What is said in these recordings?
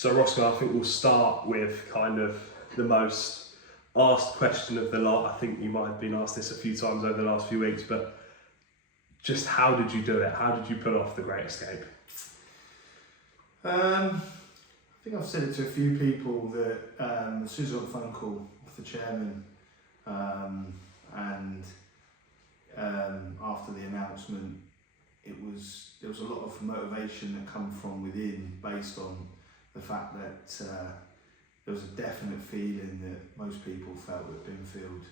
So Roscoe, I think we'll start with kind of the most asked question of the lot. I think you might have been asked this a few times over the last few weeks, but just how did you do it? How did you pull off the Great Escape? I think I've said it to a few people that as soon as I got a phone call off the chairman and after the announcement, there was a lot of motivation that come from within based on the fact that there was a definite feeling that most people felt that Binfield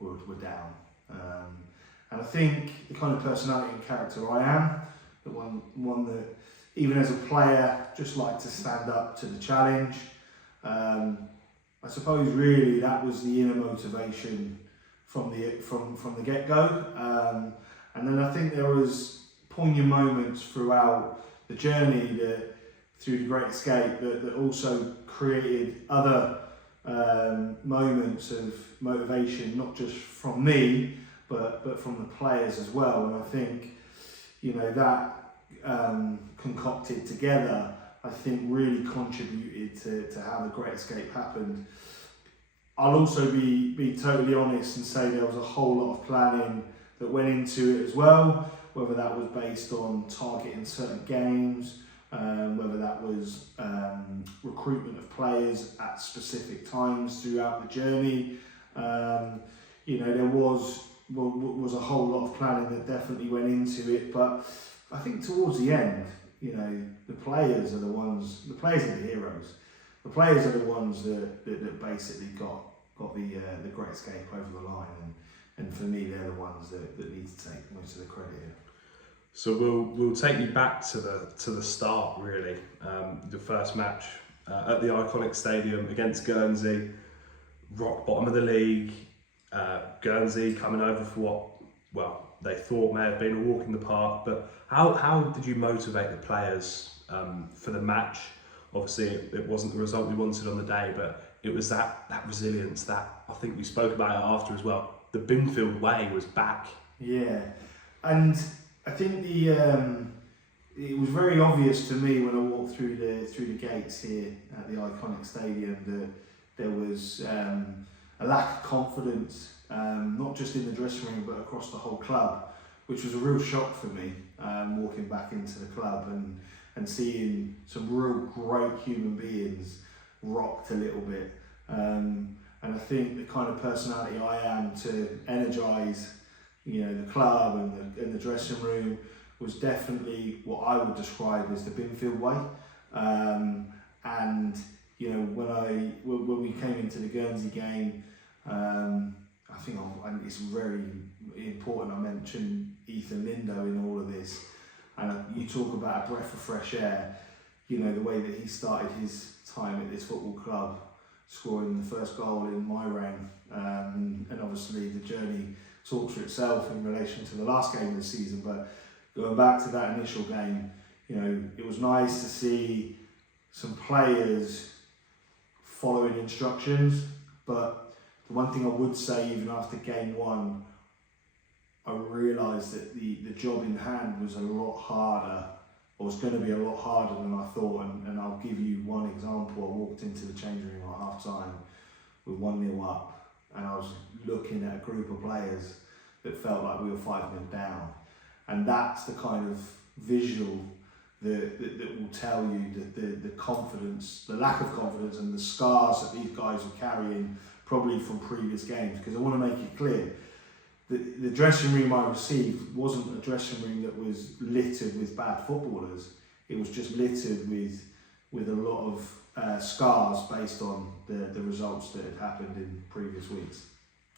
were down. And I think the kind of personality and character I am, the one that even as a player just like to stand up to the challenge. I suppose really that was the inner motivation from the get-go. And then I think there was poignant moments throughout the journey through the Great Escape that also created other moments of motivation, not just from me, but from the players as well. And I think, that concocted together, I think really contributed to how the Great Escape happened. I'll also be totally honest and say there was a whole lot of planning that went into it as well, whether that was based on targeting certain games, whether that was recruitment of players at specific times throughout the journey. There was a whole lot of planning that definitely went into it, but I think towards the end, the players are the heroes. The players are the ones that basically got the Great Escape over the line, and for me, they're the ones that need to take most of the credit here. So we'll take you back to the start really. The first match at the iconic stadium against Guernsey, rock bottom of the league. Guernsey coming over for what they thought may have been a walk in the park, but how did you motivate the players for the match? Obviously it wasn't the result we wanted on the day, but it was that resilience that I think we spoke about it after as well. The Binfield way was back. Yeah, and I think it was very obvious to me when I walked through the gates here at the iconic stadium that there was a lack of confidence, not just in the dressing room but across the whole club, which was a real shock for me, walking back into the club and seeing some real great human beings rocked a little bit. And I think the kind of personality I am to energise the club and the dressing room was definitely what I would describe as the Binfield way. And when we came into the Guernsey game, I think it's very important I mention Ethan Lindo in all of this. And you talk about a breath of fresh air, the way that he started his time at this football club, scoring the first goal in my reign, and obviously the journey talks for itself in relation to the last game of the season. But going back to that initial game, it was nice to see some players following instructions. But the one thing I would say, even after game one, I realised that the job in hand was a lot harder, or was going to be a lot harder than I thought. And I'll give you one example. I walked into the changing room at half time with 1-0 up, and I was looking at a group of players that felt like we were 5-0 down. And that's the kind of visual that will tell you that the confidence, the lack of confidence and the scars that these guys were carrying probably from previous games. Because I want to make it clear, the dressing room I received wasn't a dressing room that was littered with bad footballers. It was just littered with a lot of scars based on the results that had happened in previous weeks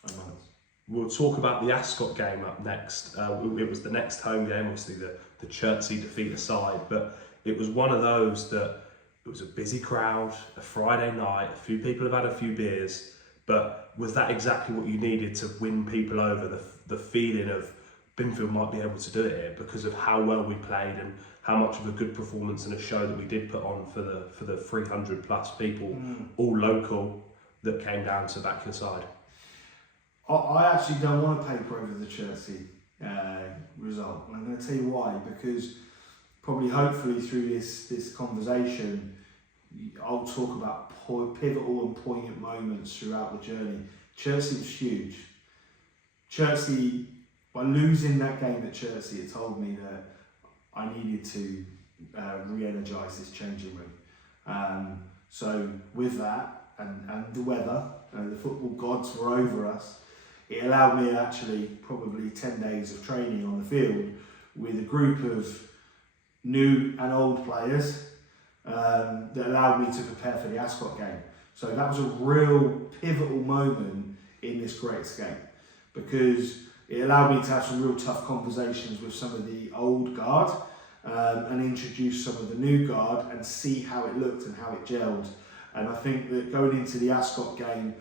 and months. We'll talk about the Ascot game up next. It was the next home game, obviously the Chipstead defeat aside, but it was one of those that it was a busy crowd, a Friday night, a few people have had a few beers, but was that exactly what you needed to win people over? The feeling of Binfield might be able to do it here because of how well we played and how much of a good performance and a show that we did put on for the 300 plus people, all local, that came down to back your side. I actually don't want to paper over the Chelsea result, and I'm going to tell you why. Because probably, hopefully, through this conversation, I'll talk about pivotal and poignant moments throughout the journey. Chelsea was huge. Chelsea, by losing that game at Chelsea, it told me that I needed to re-energise this changing room. So with that and the weather, the football gods were over us. It allowed me actually probably 10 days of training on the field with a group of new and old players that allowed me to prepare for the Ascot game. So that was a real pivotal moment in this Great Escape, because it allowed me to have some real tough conversations with some of the old guard and introduce some of the new guard and see how it looked and how it gelled. And I think that going into the Ascot game,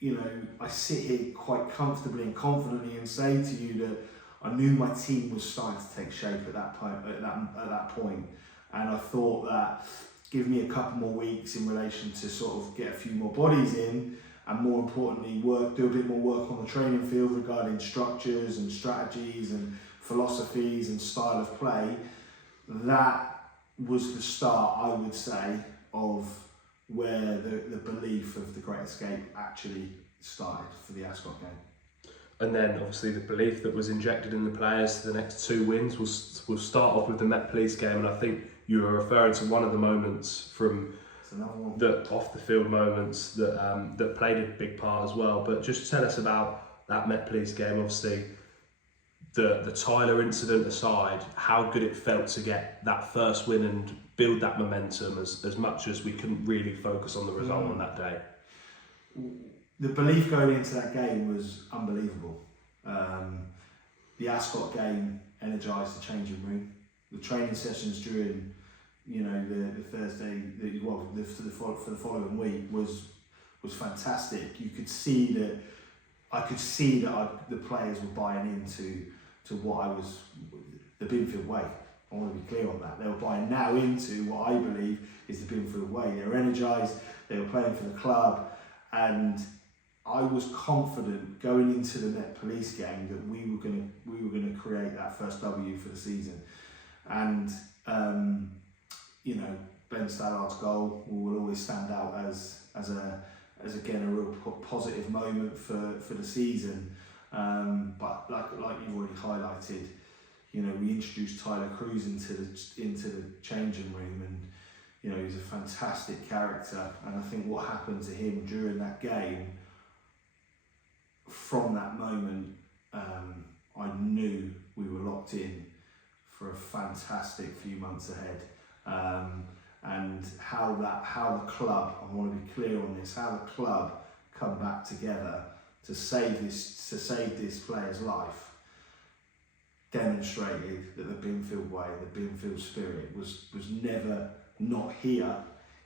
you know, I sit here quite comfortably and confidently and say to you that I knew my team was starting to take shape at that point. And I thought that give me a couple more weeks in relation to sort of get a few more bodies in, and more importantly do a bit more work on the training field regarding structures and strategies and philosophies and style of play. That was the start, I would say, of where the belief of the Great Escape actually started for the Ascot game. And then obviously the belief that was injected in the players the next 2 wins will start off with the Met Police game, and I think you were referring to one of the moments from the off the field moments that played a big part as well. But just tell us about that Met Police game. Obviously the Tyler incident aside, how good it felt to get that first win and build that momentum as much as we couldn't really focus on the result on that day. The belief going into that game was unbelievable. The Ascot game energised the changing room. The training sessions during, you know, the Thursday, for the following week was fantastic. You could see that the players were buying into what I was, the Binfield way. I want to be clear on that. They were buying now into what I believe is the Binfield way. They were energised, they were playing for the club, and I was confident going into the Met Police game that we were going to create that first W for the season. And you know, Ben Stallard's goal will always stand out as again a real positive moment for the season. But like you've already highlighted, you know, we introduced Tyler Cruz into the changing room, and you know, he's a fantastic character. And I think what happened to him during that game, from that moment, I knew we were locked in for a fantastic few months ahead. And how the club, I want to be clear on this, how the club come back together to save this player's life, demonstrated that the Binfield way, the Binfield spirit was never not here.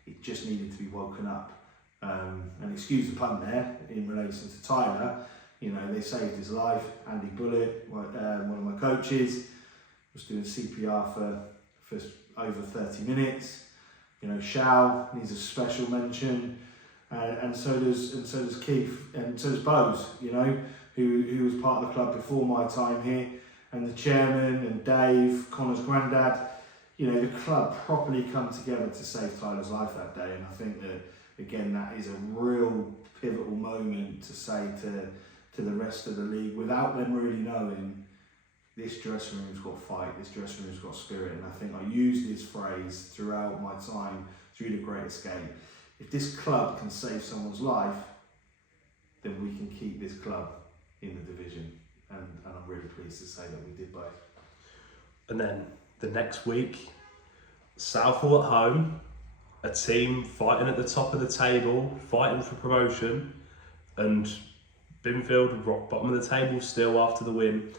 It just needed to be woken up. And excuse the pun there, in relation to Tyler, you know, they saved his life. Andy Bullitt, one of my coaches, was doing CPR for over 30 minutes. You know, Shao needs a special mention, and so does Keith, and so does Bose, you know, who was part of the club before my time here, and the chairman and Dave, Connor's granddad. You know, the club properly come together to save Tyler's life that day, and I think that again that is a real pivotal moment to say to the rest of the league, without them really knowing, this dressing room's got fight, this dressing room's got spirit. And I think I used this phrase throughout my time through the Great Escape. If this club can save someone's life, then we can keep this club in the division. And I'm really pleased to say that we did both. And then the next week, Southall at home, a team fighting at the top of the table, fighting for promotion, and Binfield, rock bottom of the table still after the win,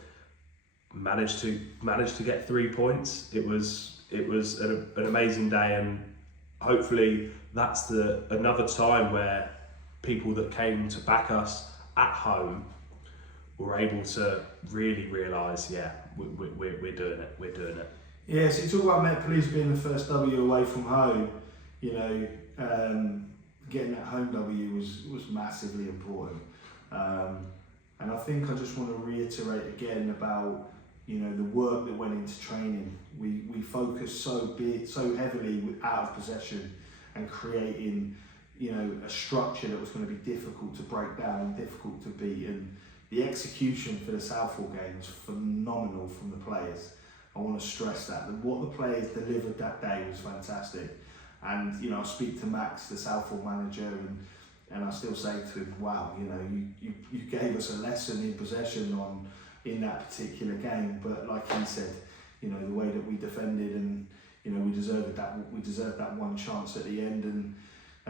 managed to get 3 points. It was an amazing day, and hopefully that's another time where people that came to back us at home were able to really realise, yeah, we're doing it. Yeah, so you talk about Met Police being the first W away from home. You know, getting that home W was massively important. And I think I just want to reiterate again about you know, the work that went into training. We focused so heavily out of possession and creating, you know, a structure that was going to be difficult to break down and difficult to beat. And the execution for the Southall game was phenomenal from the players. I want to stress that what the players delivered that day was fantastic. And you know, I speak to Max, the Southall manager, and I still say to him, wow, you know, you gave us a lesson in possession in that particular game. But like he said, you know, the way that we defended, and you know, we deserved that one chance at the end, and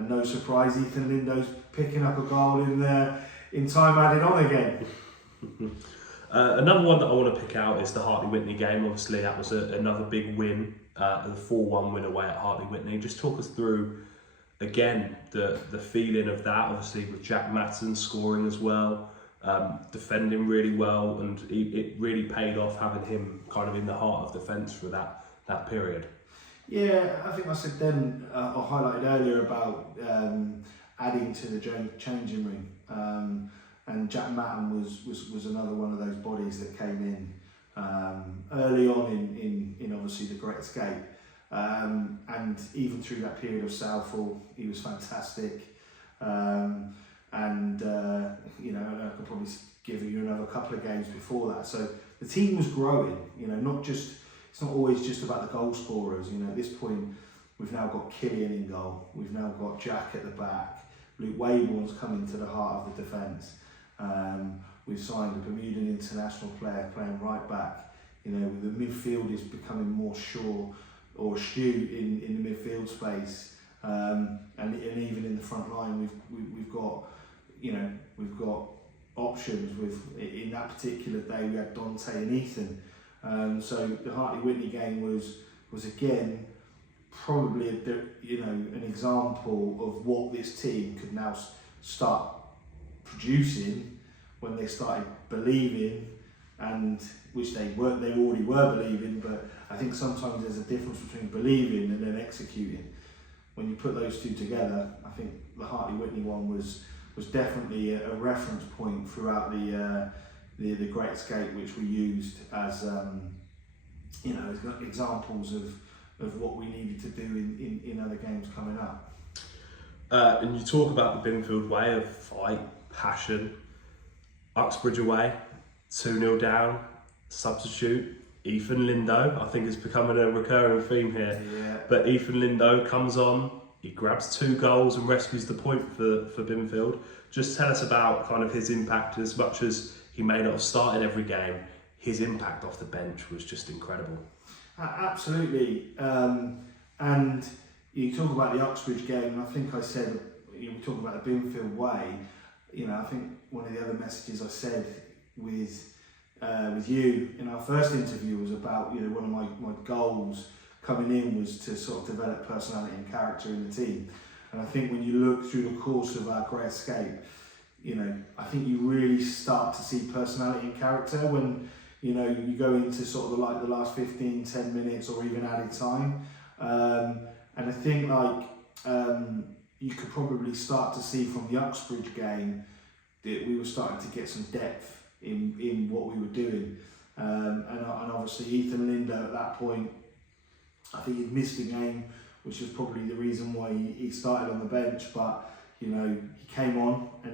no surprise, Ethan Lindo's picking up a goal in time added on again. Another one that I want to pick out is the Heartley-Witney game. Obviously, that was another big win, the 4-1 win away at Heartley-Witney. Just talk us through, again, the feeling of that, obviously with Jack Matson scoring as well, defending really well, and it really paid off having him kind of in the heart of defence for that period. Yeah, I think I said then, I highlighted earlier about adding to the changing room. And Jack Matton was another one of those bodies that came in early on in obviously the Great Escape, and even through that period of Southall, he was fantastic. You know, I could probably give you another couple of games before that. So the team was growing. You know, it's not always just about the goal scorers. You know, at this point, we've now got Killian in goal. We've now got Jack at the back. Luke Wayborn's coming to the heart of the defence. We've signed a Bermudan international player playing right back. You know, the midfield is becoming more sure or astute in the midfield space, and even in the front line, we've got, you know, we've got options. In that particular day, we had Dante and Ethan. So the Heartley-Witney game was again probably an example of what this team could now start producing when they started believing, and which they already were believing. But I think sometimes there's a difference between believing and then executing. When you put those two together, I think the Heartley-Witney one was definitely a reference point throughout the Great Escape, which we used as you know, as examples of what we needed to do in other games coming up. And you talk about the Binfield way of fight, passion. Uxbridge away, 2-0 down, substitute, Ethan Lindo, I think is becoming a recurring theme here. Yeah. But Ethan Lindo comes on, he grabs 2 goals and rescues the point for Binfield. Just tell us about kind of his impact. As much as he may not have started every game, his impact off the bench was just incredible. Absolutely. And you talk about the Uxbridge game, and I think I said, we talk about the Binfield way. You know, I think one of the other messages I said with you in our first interview was about, you know, one of my goals coming in was to sort of develop personality and character in the team. And I think when you look through the course of our Great Escape, you know, I think you really start to see personality and character when, you know, you go into sort of the last 15, 10 minutes or even added time. And I think you could probably start to see from the Uxbridge game that we were starting to get some depth in what we were doing. And obviously Ethan Lindo at that point, I think he'd missed the game, which was probably the reason why he started on the bench. But, you know, he came on and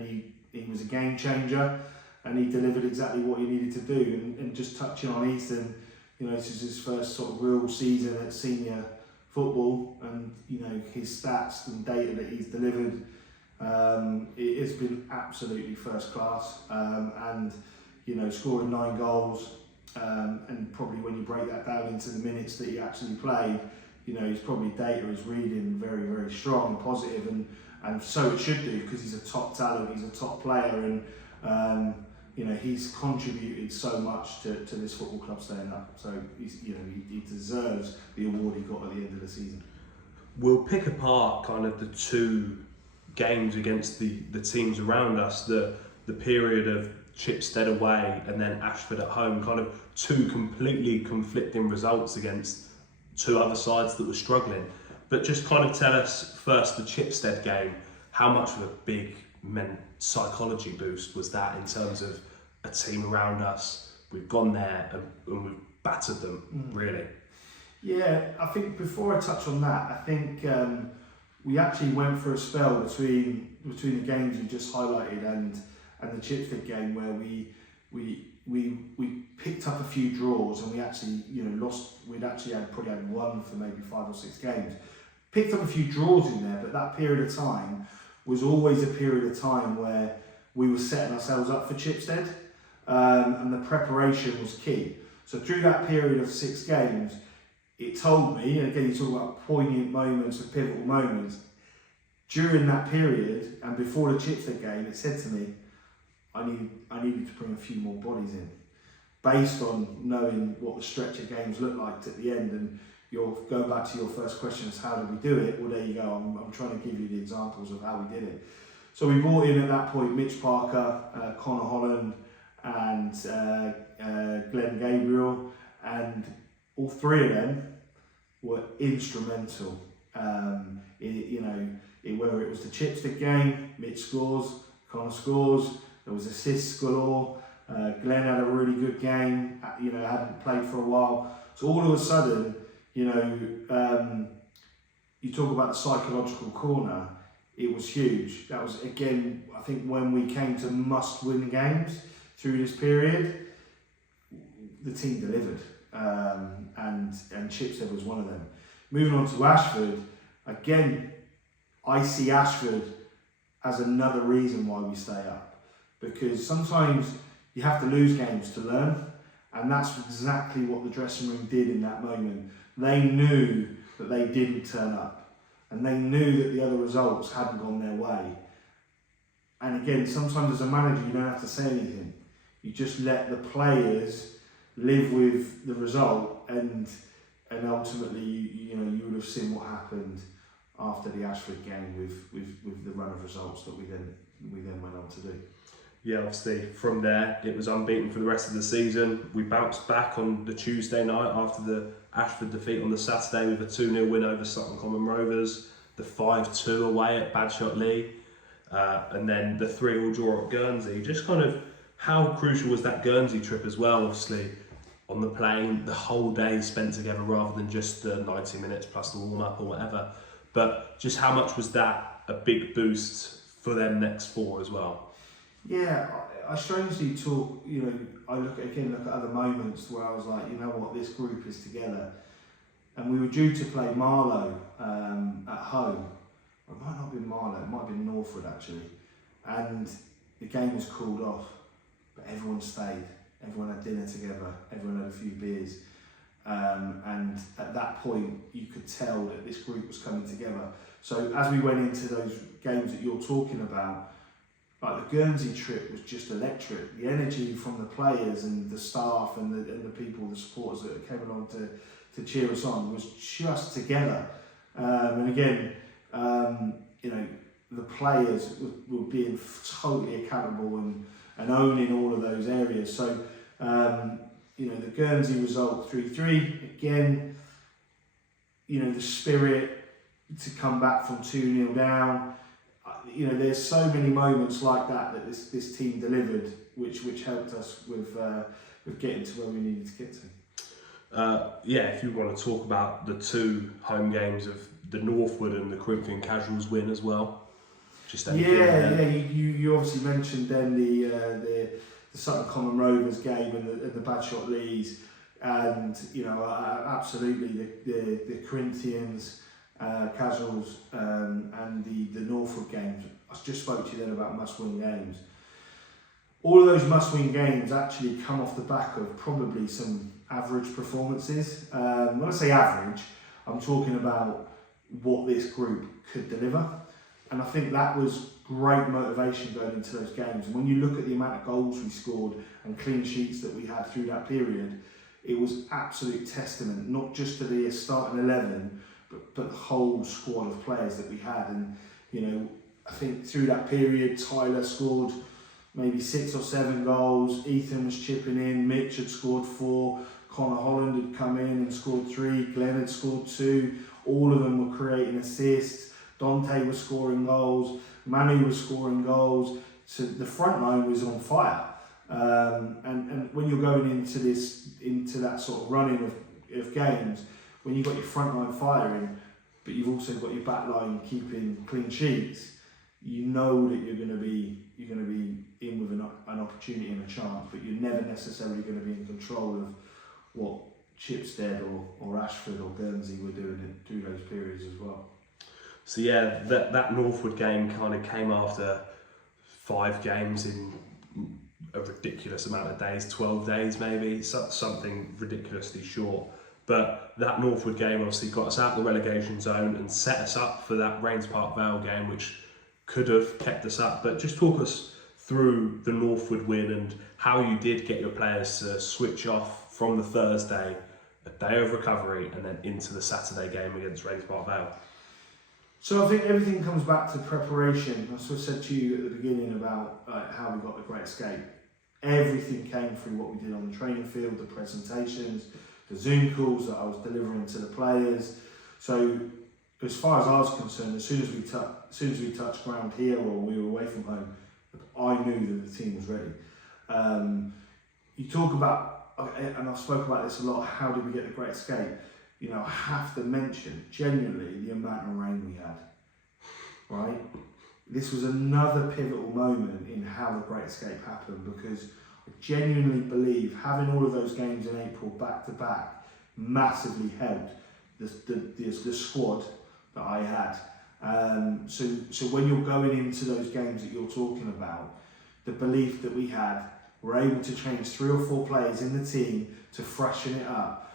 he was a game changer, and he delivered exactly what he needed to do. And just touching on Ethan, you know, this is his first sort of real season at senior football, and you know, his stats and data that he's delivered, it has been absolutely first class. And you know, scoring 9 goals, and probably when you break that down into the minutes that he actually played, you know, his probably data is reading very, very strong and positive, and so it should do, because he's a top talent, he's a top player, and you know, he's contributed so much to this football club staying up. So he's, you know, he deserves the award he got at the end of the season. We'll pick apart kind of the 2 games against the teams around us, the period of Chipstead away and then Ashford at home, kind of 2 completely conflicting results against 2 other sides that were struggling. But just kind of tell us first the Chipstead game, how much of a big psychology boost was that in terms of a team around us we've gone there and we've battered them, really. Yeah, I think before I touch on that, I think we actually went for a spell between the games you just highlighted and the Chipstead game where we picked up a few draws, and we actually lost. We'd actually probably had one for maybe 5 or 6 games. Picked up a few draws in there, but that period of time was always a period of time where we were setting ourselves up for Chipstead, and the preparation was key. So through that period of 6 games, it told me, and again you talk about poignant moments and pivotal moments, during that period and before the Chipstead game, it said to me, I needed to bring a few more bodies in, based on knowing what the stretch of games looked like at the end. And you'll go back to your first question, is how did we do it? Well, there you go, I'm trying to give you the examples of how we did it. So we brought in at that point Mitch Parker, Connor Holland and Glenn Gabriel, and all 3 of them were instrumental. Whether it was the Chipstead game, Mitch scores, Connor scores, there was assists galore, Glenn had a really good game, hadn't played for a while. So all of a sudden, you talk about the psychological corner, it was huge. That was, again, I think when we came to must-win games through this period, the team delivered, and Chipstead was one of them. Moving on to Ashford, again, I see Ashford as another reason why we stay up, because sometimes you have to lose games to learn, and that's exactly what the dressing room did in that moment. They knew that they didn't turn up, and they knew that the other results hadn't gone their way. And again, sometimes as a manager you don't have to say anything. You just let the players live with the result, and ultimately you would have seen what happened after the Ashford game with the run of results that we then went on to do. Yeah, obviously from there it was unbeaten for the rest of the season. We bounced back on the Tuesday night after the Ashford defeat on the Saturday with a 2-0 win over Sutton Common Rovers, the 5-2 away at Heartley, and then the 3-3 draw at Guernsey. Just kind of how crucial was that Guernsey trip as well, obviously on the plane, the whole day spent together rather than just the 90 minutes plus the warm-up or whatever. But just how much was that a big boost for them next 4 as well? Yeah, I strangely talk, I look at other moments where I was like, this group is together. And we were due to play Marlow at home. Or it might not have been Marlow, it might have been Northwood actually. And the game was called off, but everyone stayed. Everyone had dinner together, everyone had a few beers. And at that point, you could tell that this group was coming together. So as we went into those games that you're talking about, like the Guernsey trip was just electric. The energy from the players and the staff and the people, the supporters that came along to cheer us on was just together. And again, the players were being totally accountable and owning all of those areas. So, the Guernsey result 3-3, again, the spirit to come back from 2-0 down. There's so many moments like that this team delivered, which helped us with getting to where we needed to get to. If you want to talk about the 2 home games of the Northwood and the Corinthian Casuals win as well. You obviously mentioned then the Sutton Common Rovers game and the Badshot Lees, and absolutely the Corinthians. Casuals and the Northwood games. I just spoke to you then about must-win games. All of those must-win games actually come off the back of probably some average performances. When I say average, I'm talking about what this group could deliver, and I think that was great motivation going into those games. And when you look at the amount of goals we scored and clean sheets that we had through that period, it was absolute testament not just to the starting 11, but the whole squad of players that we had. And I think through that period Tyler scored maybe 6 or 7 goals, Ethan was chipping in, Mitch had scored 4, Connor Holland had come in and scored 3, Glenn had scored 2, all of them were creating assists, Dante was scoring goals, Manu was scoring goals, so the front line was on fire. And when you're going into that sort of running of games, when you've got your front line firing, but you've also got your back line keeping clean sheets, you know that you're going to be in with an opportunity and a chance, but you're never necessarily going to be in control of what Chipstead or Ashford or Guernsey were doing through those periods as well. So yeah, that Northwood game kind of came after 5 games in a ridiculous amount of days, 12 days maybe, something ridiculously short. But that Northwood game obviously got us out of the relegation zone and set us up for that Rains Park Vale game, which could have kept us up. But just talk us through the Northwood win and how you did get your players to switch off from the Thursday, a day of recovery, and then into the Saturday game against Rains Park Vale. So I think everything comes back to preparation. I sort of said to you at the beginning about how we got the Great Escape. Everything came through what we did on the training field, the presentations, the Zoom calls that I was delivering to the players. So as far as I was concerned, as soon as we touched ground here or we were away from home, I knew that the team was ready. You talk about, and I've spoken about this a lot, how did we get the Great Escape? You know, I have to mention, genuinely, the amount of rain we had, right? This was another pivotal moment in how the Great Escape happened, because I genuinely believe having all of those games in April back to back massively helped the squad that I had. So when you're going into those games that you're talking about, the belief that we had, we're able to change 3 or 4 players in the team to freshen it up.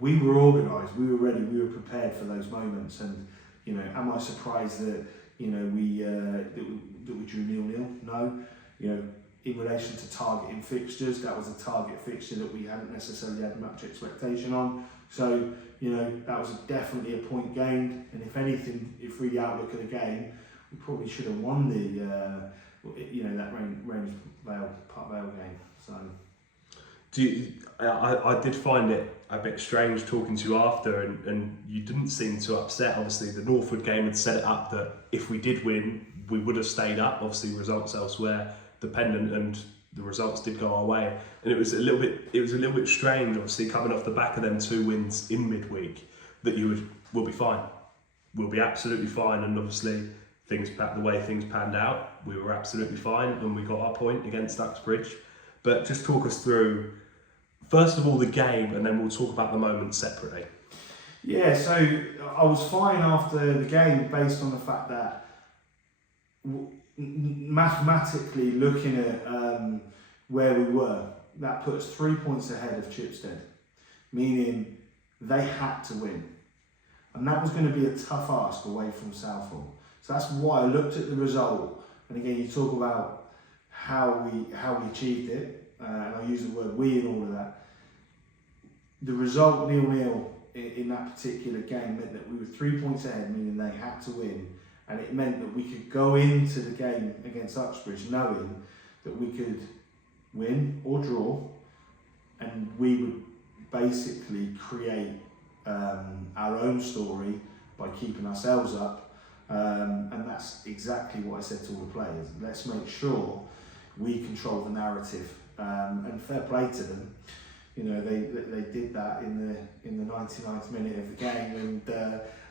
We were organised, we were ready, we were prepared for those moments. And you know, am I surprised that we drew 0-0? No. You know, in relation to targeting fixtures, that was a target fixture that we hadn't necessarily had much expectation on. So you know, that was definitely a point gained. And if anything, if we the outlook of the game, we probably should have won that Rains Park Vale game. So. I did find it a bit strange talking to you after, and you didn't seem too upset. Obviously, the Northwood game had set it up that if we did win, we would have stayed up. Obviously, results elsewhere dependent, and the results did go our way. And it was a little bit strange, obviously, coming off the back of them 2 wins in midweek, that we'll be fine. We'll be absolutely fine. And obviously, the way things panned out, we were absolutely fine, and we got our point against Uxbridge. But just talk us through, first of all, the game, and then we'll talk about the moment separately. Yeah, so I was fine after the game based on the fact that mathematically looking at where we were, that put us 3 points ahead of Chipstead, meaning they had to win. And that was going to be a tough ask away from Southall. So that's why I looked at the result. And again, you talk about how we achieved it, and I use the word we in all of that. The result 0-0 in that particular game meant that we were 3 points ahead, meaning they had to win, and it meant that we could go into the game against Uxbridge knowing that we could win or draw, and we would basically create our own story by keeping ourselves up, and that's exactly what I said to all the players. Let's make sure we control the narrative, and fair play to them. You know, they did that in the 99th minute of the game,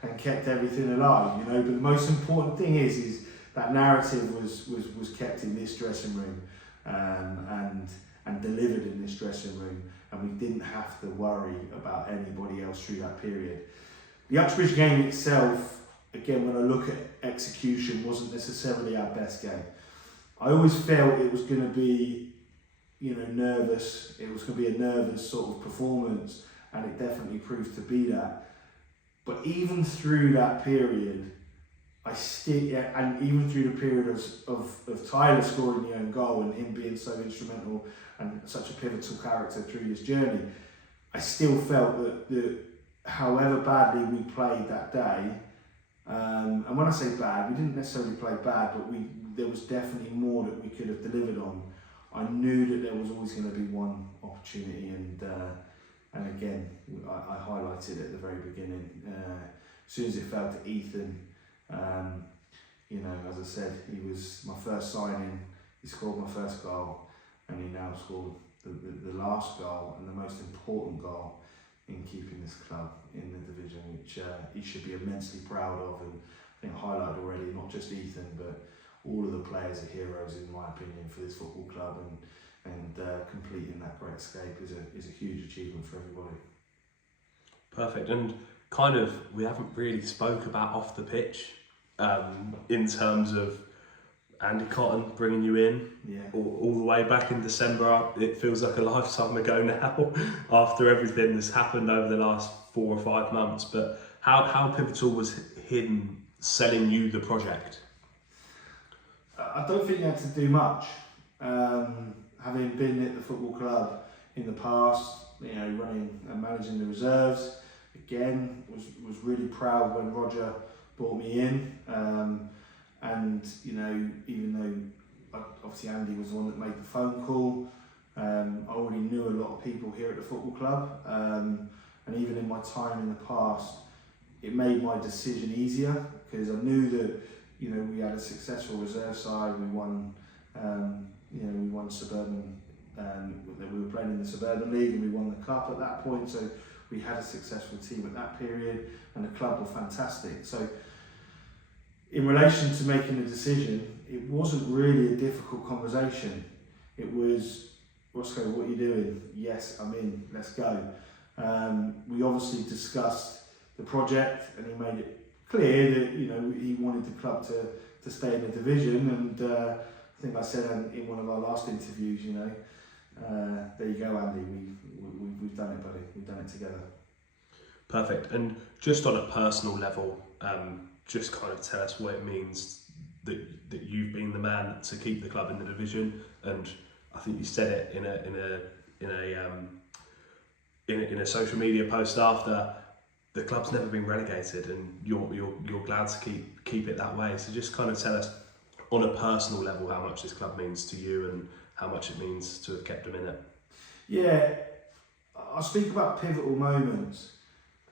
and kept everything alive. You know, but the most important thing is that narrative was kept in this dressing room, and delivered in this dressing room, and we didn't have to worry about anybody else through that period. The Uxbridge game itself, again, when I look at execution, wasn't necessarily our best game. I always felt it was going to be, nervous. It was going to be a nervous sort of performance, and it definitely proved to be that. But even through that period, and even through the period of Tyler scoring the own goal and him being so instrumental and such a pivotal character through this journey, I still felt that however badly we played that day, and when I say bad, we didn't necessarily play bad, but there was definitely more that we could have delivered on. I knew that there was always going to be one opportunity, and again, I highlighted at the very beginning. As soon as it fell to Ethan, as I said, he was my first signing. He scored my first goal, and he now scored the last goal and the most important goal in keeping this club in the division, which he should be immensely proud of. And I think highlighted already, not just Ethan, but all of the players are heroes in my opinion for this football club, and completing that great escape is a huge achievement for everybody. Perfect. And kind of, we haven't really spoke about off the pitch in terms of Andy Cotton bringing you in all the way back in December. It feels like a lifetime ago now after everything that's happened over the last 4 or 5 months. But how pivotal was him selling you the project? I don't think he had to do much. Having been at the football club in the past, running and managing the reserves, again, was really proud when Roger brought me in. And even though obviously Andy was the one that made the phone call, I already knew a lot of people here at the football club, and even in my time in the past, it made my decision easier because I knew that we had a successful reserve side. We won suburban. We were playing in the Suburban League and we won the cup at that point. So we had a successful team at that period, and the club were fantastic. So in relation to making the decision, it wasn't really a difficult conversation. It was, Roscoe, what are you doing? Yes, I'm in, let's go. We obviously discussed the project, and he made it clear that he wanted the club to stay in the division, and I think I said in one of our last interviews, there you go, Andy, we've done it, buddy, we've done it together. Perfect. And just on a personal level, just kind of tell us what it means that you've been the man to keep the club in the division. And I think you said it in a social media post after. The club's never been relegated, and you're glad to keep it that way. So just kind of tell us on a personal level how much this club means to you and how much it means to have kept them in it. Yeah, I'll speak about pivotal moments,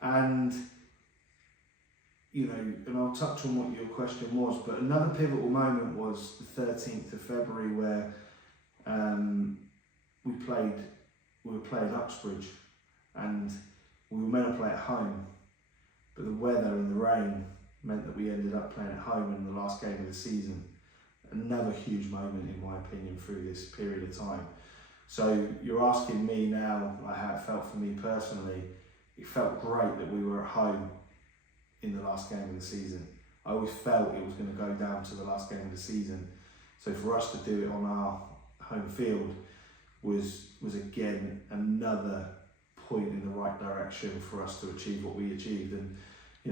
and and I'll touch on what your question was, but another pivotal moment was the 13th of February where we were playing Uxbridge, and we were meant to play at home, but the weather and the rain meant that we ended up playing at home in the last game of the season. Another huge moment in my opinion through this period of time. So you're asking me now how it felt for me personally. It felt great that we were at home in the last game of the season. I always felt it was going to go down to the last game of the season. So for us to do it on our home field was again another point in the right direction for us to achieve what we achieved. And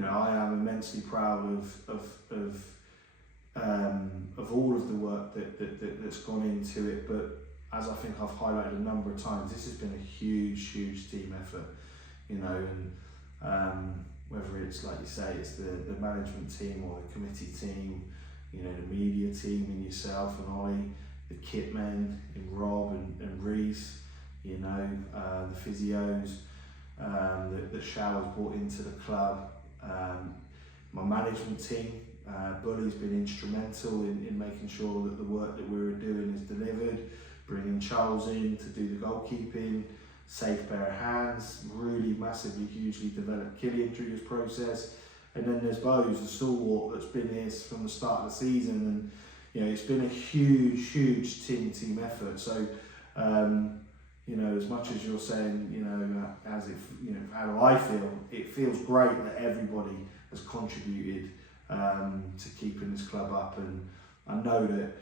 I am immensely proud of all of the work that's gone into it. But as I think I've highlighted a number of times, this has been a huge team effort. And whether it's, like you say, it's the management team or the committee team, the media team and yourself and Ollie, the kit men in Rob and Reese, the physios, the showers brought into the club, my management team. Bully's been instrumental in making sure that the work that we were doing is delivered, bringing Charles in to do the goalkeeping, safe pair of hands, really massively, hugely developed Killian through this process. And then there's Bose, the stalwart that's been here from the start of the season, and it's been a huge team effort. So as much as you're saying, how do I feel? It feels great that everybody has contributed to keeping this club up, and I know that,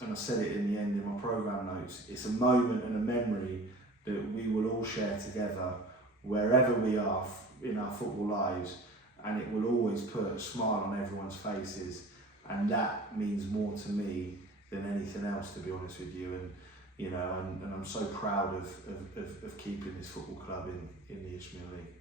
and I said it in the end in my programme notes, it's a moment and a memory that we will all share together wherever we are in our football lives, and it will always put a smile on everyone's faces, and that means more to me than anything else, to be honest with you. And I'm so proud of keeping this football club in the Isthmian League.